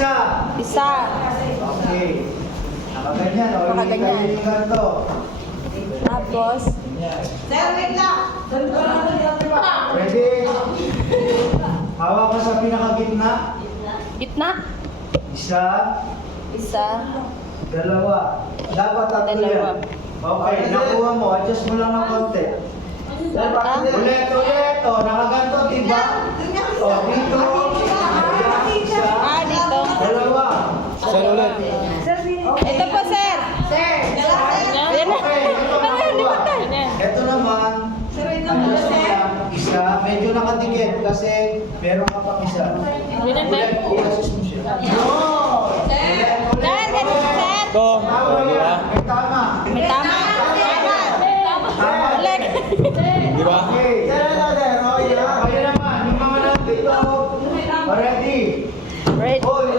Isa. Isa. Okay. Nakaganyan. O, Nakaganyan. hindi kayo ganito. Tapos, Ganyan. Sir, wait lang. Ready? Hawak ka sa pinakagitna. gitna. Isa. Isa. Dalawa. Dapat tatlo Dalawa. yan. Okay, nakuha mo. Adjust mo lang ng konti. Ah? Ulit. O, nakaganto, diba? O, dito. Isa. Ah, dito. Dalawa. Sir, ulit. Ito po, sir. Ayan na. Okay, ito Ano, hindi nakuha. ba tayo? Ito naman. Adjust mo lang. Isa. Medyo nakadikit kasi meron ka pang isa. Ganun na. Ulit, i-assist mo siya. No! Sir, ganun, sir. Ito. O, di ba? May tama. May tama. Tama. Ulit. Di ba? Okay. Kayo naman, yung mga nandito. Ready? Right. Oh,